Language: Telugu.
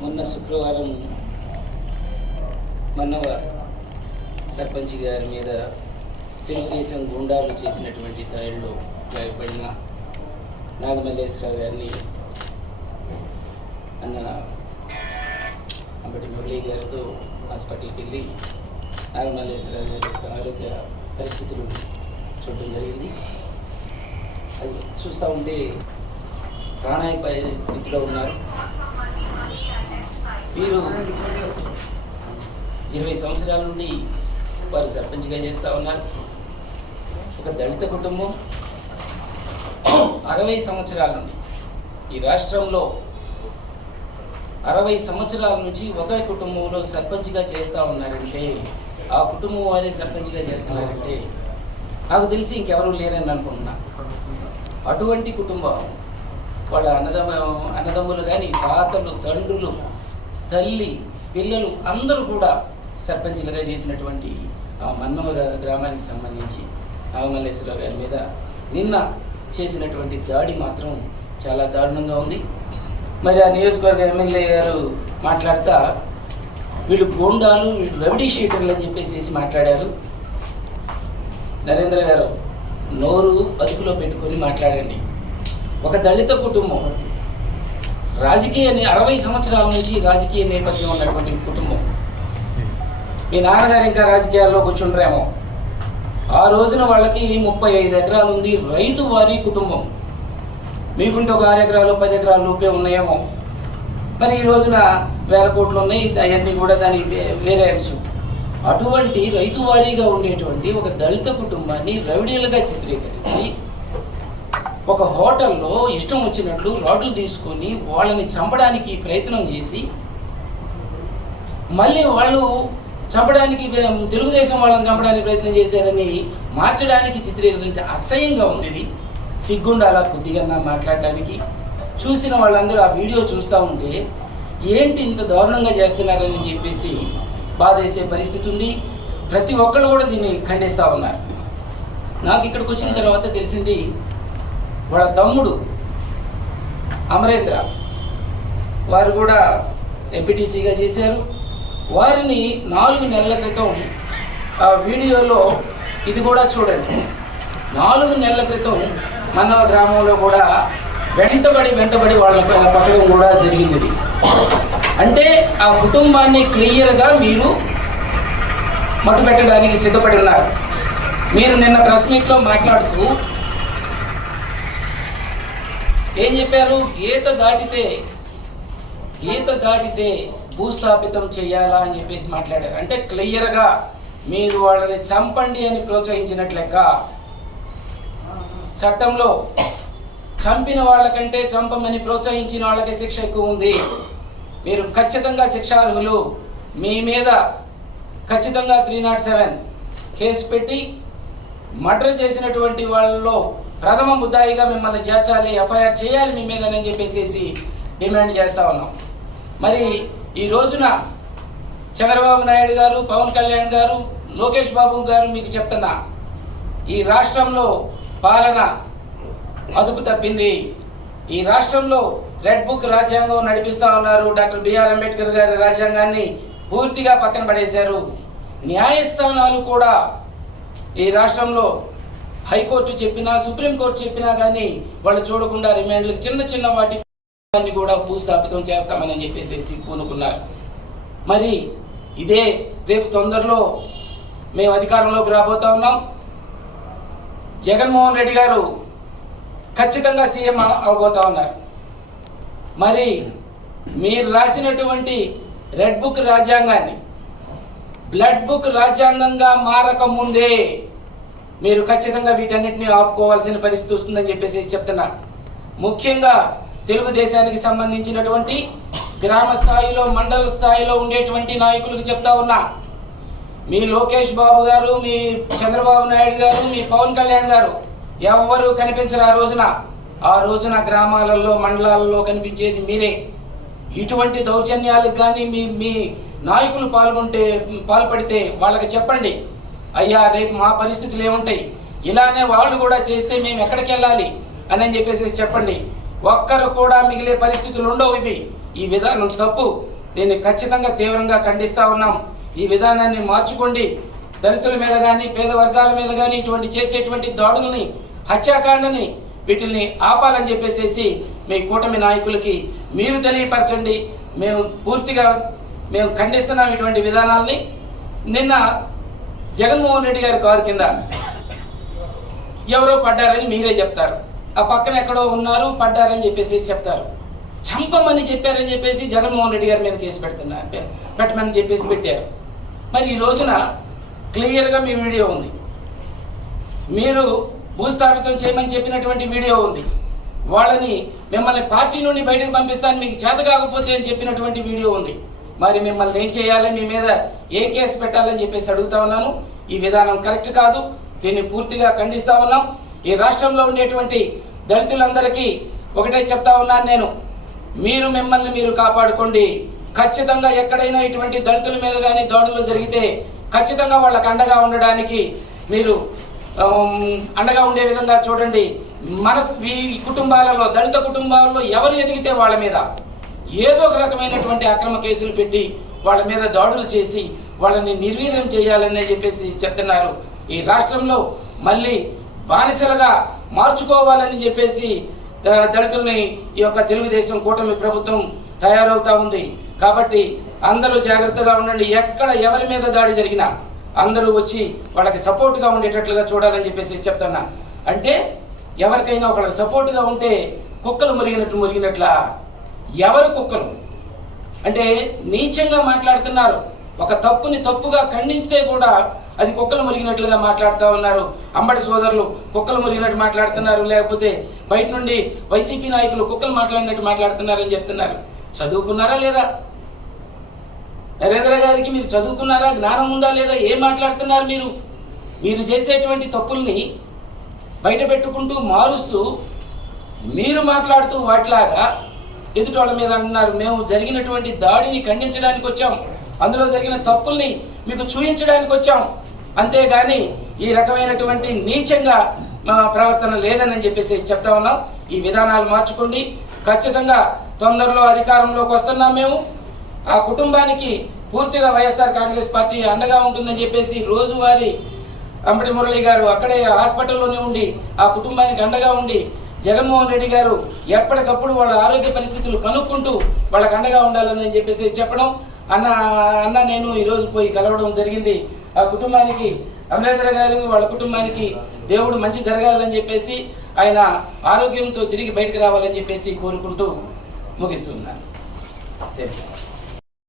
మొన్న శుక్రవారం మన్నవ సర్పంచ్ గారి మీద తెలుగుదేశం గుండాలు చేసినటువంటి దాడిలో గాయపడిన నాగమల్లేశ్వరరావు గారిని అన్న అంబటి మురళీ గారితో హాస్పిటల్కి వెళ్ళి నాగమల్లేశ్వరరావు గారి యొక్క ఆరోగ్య పరిస్థితులు చూడడం జరిగింది. అది చూస్తూ ఉంటే ప్రాణాయ స్థితిలో ఉన్నారు. వీరు ఇరవై సంవత్సరాల నుండి వారు సర్పంచ్గా చేస్తూ ఉన్నారు. ఒక దళిత కుటుంబం. అరవై సంవత్సరాల నుండి ఈ రాష్ట్రంలో అరవై సంవత్సరాల నుంచి ఒకే కుటుంబంలో సర్పంచ్గా చేస్తూ ఉన్నారంటే ఆ కుటుంబం వారే సర్పంచ్గా చేస్తున్నారంటే నాకు తెలిసి ఇంకెవరూ లేరని అనుకుంటున్నా. అటువంటి కుటుంబం వాళ్ళ అన్నదమ్మ అన్నదమ్ములు కానీ తాతలు తండ్రులు తల్లి పిల్లలు అందరూ కూడా సర్పంచులుగా చేసినటువంటి ఆ మన్నమ గ్రామానికి సంబంధించి నాగమల్లేశ్వరరావు గారి మీద నిన్న చేసినటువంటి దాడి మాత్రం చాలా దారుణంగా ఉంది. మరి ఆ నియోజకవర్గ ఎమ్మెల్యే గారు మాట్లాడతా వీళ్ళు గోండాలు వీళ్ళు రెవడీ షీటర్లు అని చెప్పేసి మాట్లాడారు. నరేంద్ర గారు నోరు అదుపులో పెట్టుకొని మాట్లాడండి. ఒక దళిత కుటుంబం రాజకీయ అరవై సంవత్సరాల నుంచి రాజకీయ నేపథ్యం ఉన్నటువంటి కుటుంబం. మీ నాన్నగారు ఇంకా రాజకీయాల్లో కూర్చుండ్రేమో. ఆ రోజున వాళ్ళకి ముప్పై ఐదు ఎకరాలు ఉంది రైతు వారి కుటుంబం. మీకుంటే ఒక ఆరు ఎకరాలు పది ఎకరాలు లోపే ఉన్నాయేమో. మరి ఈ రోజున వేల కోట్లు ఉన్నాయి అవన్నీ కూడా దాని వేరే అంశం. అటువంటి రైతు వారీగా ఉండేటువంటి ఒక దళిత కుటుంబాన్ని రౌడీలుగా చిత్రీకరించి ఒక హోటల్లో ఇష్టం వచ్చినట్లు రాడ్లు తీసుకొని వాళ్ళని చంపడానికి ప్రయత్నం చేసి మళ్ళీ వాళ్ళు చంపడానికి తెలుగుదేశం వాళ్ళని చంపడానికి ప్రయత్నం చేశారని మార్చడానికి చిత్రీకరించి అసహ్యంగా ఉంది సిగ్గుండాలా కొద్దిగా మాట్లాడడానికి. చూసిన వాళ్ళందరూ ఆ వీడియో చూస్తూ ఉంటే ఏంటి ఇంత దారుణంగా చేస్తున్నారని చెప్పేసి బాధేసే పరిస్థితి ఉంది. ప్రతి ఒక్కళ్ళు కూడా దీన్ని ఖండిస్తూ ఉన్నారు. నాకు ఇక్కడికి వచ్చిన తర్వాత తెలిసింది వాళ్ళ తమ్ముడు అమరేంద్ర. వారు కూడా ఎంపీటీసీగా చేశారు. వారిని నాలుగు నెలల క్రితం ఆ వీడియోలో ఇది కూడా చూడండి. నాలుగు నెలల క్రితం మన్నవ గ్రామంలో కూడా వెంటబడి వెంటబడి వాళ్ళ పట్టడం కూడా జరిగింది అంటే ఆ కుటుంబాన్ని క్లియర్గా మీరు మట్టుపెట్టడానికి సిద్ధపడి ఉన్నారు. మీరు నిన్న ప్రెస్ మీట్లో మాట్లాడుతూ ఏం చెప్పారు? గీత దాటితే గీత దాటితే భూస్థాపితం చేయాలా అని చెప్పేసి మాట్లాడారు. అంటే క్లియర్గా మీరు వాళ్ళని చంపండి అని ప్రోత్సహించినట్లెక్క చట్టంలో చంపిన వాళ్ళకంటే చంపమని ప్రోత్సహించిన వాళ్ళకే శిక్ష ఎక్కువ ఉంది. మీరు ఖచ్చితంగా శిక్షార్హులు. మీ మీద ఖచ్చితంగా త్రీ నాట్ సెవెన్ కేసు పెట్టి మర్డర్ చేసినటువంటి వాళ్ళలో ప్రథమ ముద్దాయిగా మిమ్మల్ని చేర్చాలి ఎఫ్ఐఆర్ చేయాలి మీ మీద అని చెప్పేసి డిమాండ్ చేస్తా ఉన్నాం. మరి ఈ రోజున చంద్రబాబు నాయుడు గారు పవన్ కళ్యాణ్ గారు లోకేష్ బాబు గారు మీకు చెప్తున్నా ఈ రాష్ట్రంలో పాలన అదుపు తప్పింది. ఈ రాష్ట్రంలో రెడ్ బుక్ రాజ్యాంగం నడిపిస్తా ఉన్నారు. డాక్టర్ బిఆర్ అంబేద్కర్ గారి రాజ్యాంగాన్ని పూర్తిగా పక్కన పడేశారు. న్యాయస్థానాలు కూడా ఈ రాష్ట్రంలో హైకోర్టు చెప్పినా సుప్రీంకోర్టు చెప్పినా కానీ వాళ్ళు చూడకుండా రిమాండ్లకు చిన్న చిన్న వాటి కూడా భూస్థాపితం చేస్తామని చెప్పేసి పూనుకున్నారు. మరి ఇదే రేపు తొందరలో మేము అధికారంలోకి రాబోతా ఉన్నాం. జగన్మోహన్ రెడ్డి గారు ఖచ్చితంగా సీఎం అవబోతా ఉన్నారు. మరి మీరు రాసినటువంటి రెడ్ బుక్ రాజ్యాంగాన్ని బ్లడ్ బుక్ రాజ్యాంగంగా మారక ముందే మీరు ఖచ్చితంగా వీటన్నిటిని ఆపుకోవాల్సిన పరిస్థితి వస్తుందని చెప్పేసి చెప్తున్నా. ముఖ్యంగా తెలుగుదేశానికి సంబంధించినటువంటి గ్రామ స్థాయిలో మండల స్థాయిలో ఉండేటువంటి నాయకులకు చెప్తా ఉన్నా. మీ లోకేష్ బాబు గారు మీ చంద్రబాబు నాయుడు గారు మీ పవన్ కళ్యాణ్ గారు ఎవ్వరూ కనిపించరు ఆ రోజున. ఆ రోజున గ్రామాలలో మండలాలలో కనిపించేది మీరే. ఇటువంటి దౌర్జన్యాలకు కానీ మీ మీ నాయకులు పాల్గొంటే పాల్పడితే వాళ్ళకి చెప్పండి అయ్యా రేపు మా పరిస్థితులు ఏముంటాయి? ఇలానే వాళ్ళు కూడా చేస్తే మేము ఎక్కడికి వెళ్ళాలి? అని చెప్పేసి చెప్పండి. ఒక్కరు కూడా మిగిలే పరిస్థితులు ఉండవు ఇవి. ఈ విధానం తప్పు. దీన్ని ఖచ్చితంగా తీవ్రంగా ఖండిస్తా ఉన్నాం. ఈ విధానాన్ని మార్చుకోండి. దళితుల మీద కానీ పేద వర్గాల మీద కానీ ఇటువంటి చేసేటువంటి దాడుల్ని హత్యాకాండని వీటిల్ని ఆపాలని చెప్పేసేసి మీ కూటమి నాయకులకి మీరు తెలియపరచండి. మేము పూర్తిగా మేము ఖండిస్తున్నాం ఇటువంటి విధానాల్ని. నిన్న జగన్మోహన్ రెడ్డి గారి కారు కింద ఎవరో పడ్డారని మీరే చెప్తారు. ఆ పక్కన ఎక్కడో ఉన్నారు పడ్డారని చెప్పేసి చెప్తారు. చంపమని చెప్పారని చెప్పేసి జగన్మోహన్ రెడ్డి గారి మీద కేసు పెడుతున్నారు పెట్టమని చెప్పేసి పెట్టారు. మరి ఈ రోజున క్లియర్గా మీ వీడియో ఉంది. మీరు భూస్థాపితం చేయమని చెప్పినటువంటి వీడియో ఉంది. వాళ్ళని మిమ్మల్ని పార్టీ నుండి బయటకు పంపిస్తాను మీకు చేత కాకపోతే అని చెప్పినటువంటి వీడియో ఉంది. మరి మిమ్మల్ని ఏం చేయాలి? మీ మీద ఏ కేసు పెట్టాలని చెప్పేసి అడుగుతా ఉన్నాను. ఈ విధానం కరెక్ట్ కాదు. దీన్ని పూర్తిగా ఖండిస్తా ఉన్నాం. ఈ రాష్ట్రంలో ఉండేటువంటి దళితులందరికీ ఒకటే చెప్తా ఉన్నాను నేను. మీరు మిమ్మల్ని మీరు కాపాడుకోండి. ఖచ్చితంగా ఎక్కడైనా ఇటువంటి దళితుల మీద కానీ దాడులు జరిగితే ఖచ్చితంగా వాళ్ళకు అండగా ఉండడానికి మీరు అండగా ఉండే విధంగా చూడండి. మన ఈ కుటుంబాలలో దళిత కుటుంబాలలో ఎవరు ఎదిగితే వాళ్ళ మీద? ఏదో ఒక రకమైనటువంటి అక్రమ కేసులు పెట్టి వాళ్ళ మీద దాడులు చేసి వాళ్ళని నిర్వీర్యం చేయాలని చెప్పేసి చెప్తున్నారు. ఈ రాష్ట్రంలో మళ్ళీ బానిసలుగా మార్చుకోవాలని చెప్పేసి ద- దళితుల్ని ఈ యొక్క తెలుగుదేశం కూటమి ప్రభుత్వం తయారవుతా ఉంది. కాబట్టి అందరూ జాగ్రత్తగా ఉండండి. ఎక్కడ ఎవరి మీద దాడి జరిగినా అందరూ వచ్చి వాళ్ళకి సపోర్ట్గా ఉండేటట్లుగా చూడాలని చెప్పేసి చెప్తున్నా. అంటే ఎవరికైనా ఒకళ్ళకి సపోర్ట్గా ఉంటే కుక్కలు మురిగినట్లు మురిగినట్లా ఎవరు కుక్కలు? అంటే నీచంగా మాట్లాడుతున్నారు. ఒక తప్పుని తప్పుగా ఖండిస్తే కూడా అది కుక్కలు మురిగినట్లుగా మాట్లాడుతూ ఉన్నారు. అంబడి సోదరులు కుక్కలు మురిగినట్టు మాట్లాడుతున్నారు. లేకపోతే బయట నుండి వైసీపీ నాయకులు కుక్కలు మాట్లాడినట్టు మాట్లాడుతున్నారని చెప్తున్నారు. చదువుకున్నారా లేదా? నరేంద్ర గారికి మీరు చదువుకున్నారా? జ్ఞానం ఉందా లేదా? ఏం మాట్లాడుతున్నారు మీరు? మీరు చేసేటువంటి తప్పుల్ని బయట పెట్టుకుంటూ మారుస్తూ మీరు మాట్లాడుతూ వాటిలాగా ఎదుటోళ్ళ మీద అంటున్నారు మేము జరిగినటువంటి దాడిని ఖండించడానికి వచ్చాం. అందులో జరిగిన తప్పుల్ని మీకు చూపించడానికి వచ్చాం. అంతేగాని ఈ రకమైనటువంటి నీచంగా మా ప్రవర్తన లేదని చెప్పేసి చెప్తా ఉన్నాం. ఈ విధానాలు మార్చుకోండి. ఖచ్చితంగా తొందరలో అధికారంలోకి వస్తున్నాం మేము. ఆ కుటుంబానికి పూర్తిగా వైఎస్ఆర్ కాంగ్రెస్ పార్టీ అండగా ఉంటుందని చెప్పేసి రోజువారీ అంబటి మురళి గారు అక్కడే హాస్పిటల్లోనే ఉండి ఆ కుటుంబానికి అండగా ఉండి జగన్మోహన్ రెడ్డి గారు ఎప్పటికప్పుడు వాళ్ళ ఆరోగ్య పరిస్థితులు కనుక్కుంటూ వాళ్ళకి అండగా ఉండాలని చెప్పేసి చెప్పడం అన్న అన్న నేను ఈరోజు పోయి కలవడం జరిగింది ఆ కుటుంబానికి అమరేంద్ర గారు వాళ్ళ కుటుంబానికి దేవుడు మంచి జరగాలని చెప్పేసి ఆయన ఆరోగ్యంతో తిరిగి బయటకు రావాలని చెప్పేసి కోరుకుంటూ ముగిస్తున్నాను థాంక్యూ.